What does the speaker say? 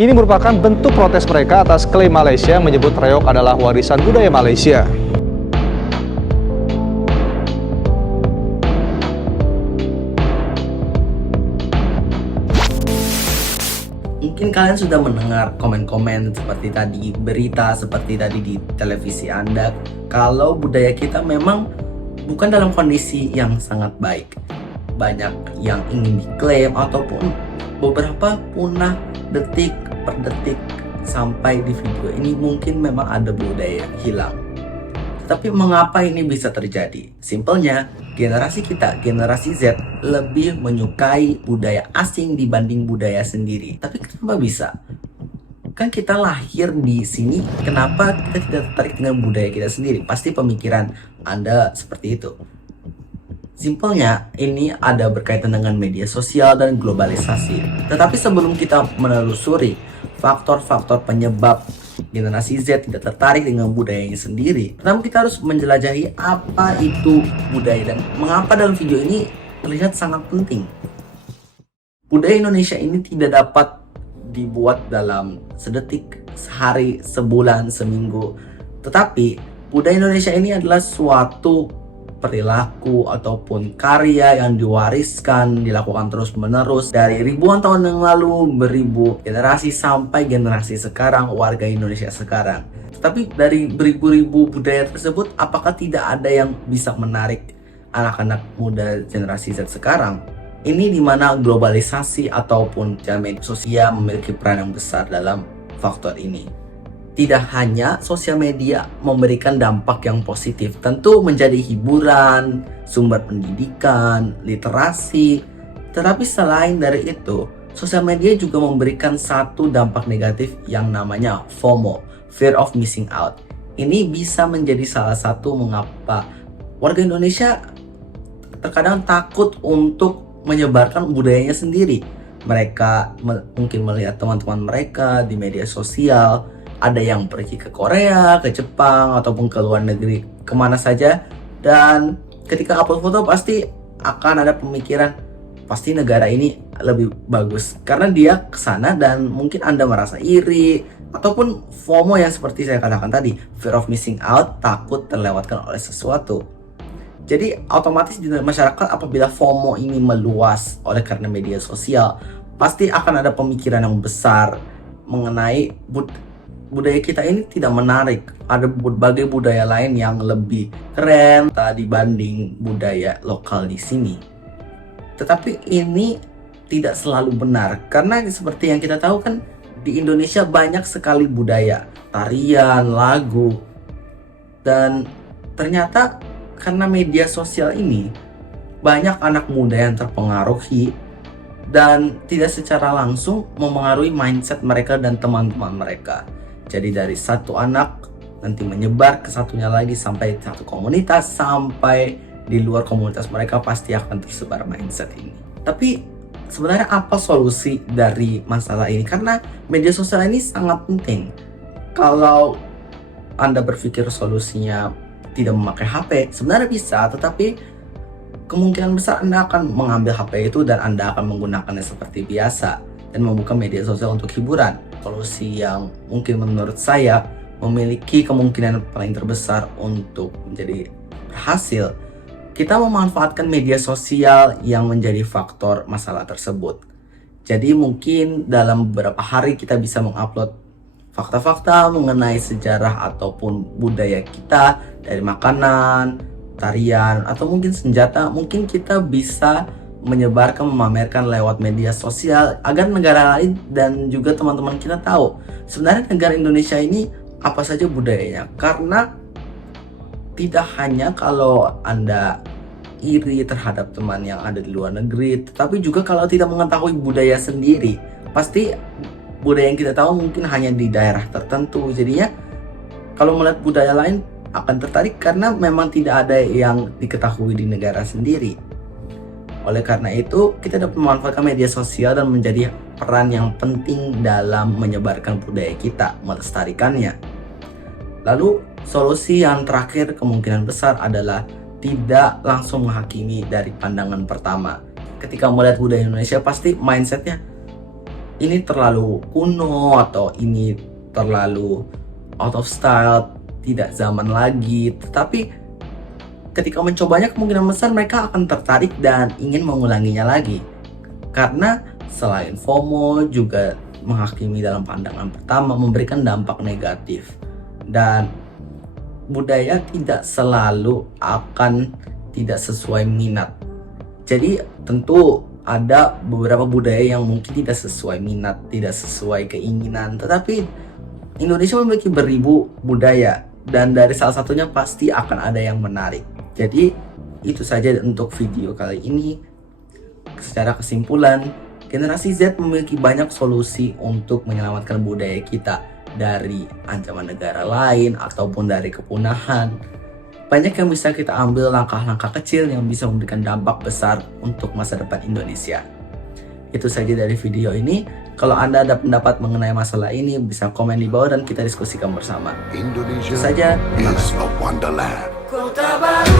Ini merupakan bentuk protes mereka atas klaim Malaysia menyebut reog adalah warisan budaya Malaysia. Mungkin kalian sudah mendengar komen-komen seperti tadi, berita seperti tadi di televisi Anda, kalau budaya kita memang bukan dalam kondisi yang sangat baik. Banyak yang ingin diklaim ataupun beberapa punah detik per detik sampai di video ini mungkin memang ada budaya yang hilang. Tapi mengapa ini bisa terjadi? Simpelnya, generasi kita, generasi Z, lebih menyukai budaya asing dibanding budaya sendiri. Tapi kenapa bisa? Kan kita lahir di sini, kenapa kita tidak tertarik dengan budaya kita sendiri? Pasti pemikiran Anda seperti itu. Simpelnya, ini ada berkaitan dengan media sosial dan globalisasi. Tetapi sebelum kita menelusuri faktor-faktor penyebab generasi Z tidak tertarik dengan budayanya sendiri, pertama kita harus menjelajahi apa itu budaya dan mengapa dalam video ini terlihat sangat penting. Budaya Indonesia ini tidak dapat dibuat dalam sedetik, sehari, sebulan, seminggu. Tetapi budaya Indonesia ini adalah suatu perilaku ataupun karya yang diwariskan, dilakukan terus-menerus dari ribuan tahun yang lalu, beribu generasi sampai generasi sekarang, warga Indonesia sekarang. Tetapi dari beribu-ribu budaya tersebut, apakah tidak ada yang bisa menarik anak-anak muda generasi Z sekarang? Ini dimana globalisasi ataupun media sosial memiliki peran yang besar dalam faktor ini. Tidak hanya sosial media memberikan dampak yang positif, tentu menjadi hiburan, sumber pendidikan, literasi. Tetapi selain dari itu, sosial media juga memberikan satu dampak negatif yang namanya FOMO, Fear of Missing Out. Ini bisa menjadi salah satu mengapa warga Indonesia terkadang takut untuk menyebarkan budayanya sendiri. Mereka mungkin melihat teman-teman mereka di media sosial, ada yang pergi ke Korea, ke Jepang, ataupun ke luar negeri, kemana saja. Dan ketika upload foto pasti akan ada pemikiran, pasti negara ini lebih bagus. Karena dia kesana dan mungkin Anda merasa iri. Ataupun FOMO yang seperti saya katakan tadi, Fear of Missing Out, takut terlewatkan oleh sesuatu. Jadi otomatis di masyarakat apabila FOMO ini meluas oleh karena media sosial, pasti akan ada pemikiran yang besar mengenai budaya kita ini tidak menarik. Ada berbagai budaya lain yang lebih keren dibanding budaya lokal di sini. Tetapi ini tidak selalu benar, karena seperti yang kita tahu kan di Indonesia banyak sekali budaya, tarian, lagu, dan ternyata karena media sosial ini banyak anak muda yang terpengaruhi dan tidak secara langsung memengaruhi mindset mereka dan teman-teman mereka. Jadi dari satu anak nanti menyebar ke satunya lagi sampai satu komunitas, sampai di luar komunitas mereka pasti akan tersebar mindset ini. Tapi sebenarnya apa solusi dari masalah ini? Karena media sosial ini sangat penting. Kalau Anda berpikir solusinya tidak memakai HP, sebenarnya bisa, tetapi kemungkinan besar Anda akan mengambil HP itu dan Anda akan menggunakannya seperti biasa dan membuka media sosial untuk hiburan. Solusi yang mungkin menurut saya memiliki kemungkinan paling terbesar untuk menjadi berhasil, kita memanfaatkan media sosial yang menjadi faktor masalah tersebut. Jadi mungkin dalam beberapa hari kita bisa mengupload fakta-fakta mengenai sejarah ataupun budaya kita, dari makanan, tarian, atau mungkin senjata. Mungkin kita bisa menyebarkan, memamerkan lewat media sosial agar negara lain dan juga teman-teman kita tahu sebenarnya negara Indonesia ini apa saja budayanya. Karena tidak hanya kalau Anda iri terhadap teman yang ada di luar negeri, tetapi juga kalau tidak mengetahui budaya sendiri, pasti budaya yang kita tahu mungkin hanya di daerah tertentu. Jadinya kalau melihat budaya lain akan tertarik karena memang tidak ada yang diketahui di negara sendiri. Oleh karena itu, kita dapat memanfaatkan media sosial dan menjadi peran yang penting dalam menyebarkan budaya kita, melestarikannya. Lalu, solusi yang terakhir kemungkinan besar adalah tidak langsung menghakimi dari pandangan pertama. Ketika melihat budaya Indonesia, pasti mindsetnya, ini terlalu kuno atau ini terlalu out of style, tidak zaman lagi. Tetapi ketika mencobanya, kemungkinan besar mereka akan tertarik dan ingin mengulanginya lagi. Karena selain FOMO juga menghakimi dalam pandangan pertama, memberikan dampak negatif. Dan budaya tidak selalu akan tidak sesuai minat. Jadi tentu ada beberapa budaya yang mungkin tidak sesuai minat, tidak sesuai keinginan. Tetapi Indonesia memiliki beribu budaya, dan dari salah satunya pasti akan ada yang menarik. Jadi itu saja untuk video kali ini. Secara kesimpulan, generasi Z memiliki banyak solusi untuk menyelamatkan budaya kita dari ancaman negara lain ataupun dari kepunahan. Banyak yang bisa kita ambil langkah-langkah kecil yang bisa memberikan dampak besar untuk masa depan Indonesia. Itu saja dari video ini. Kalau Anda ada pendapat mengenai masalah ini, bisa komen di bawah dan kita diskusikan bersama. Indonesia Itu saja. Terima is kasih. a wonderland. Kota baru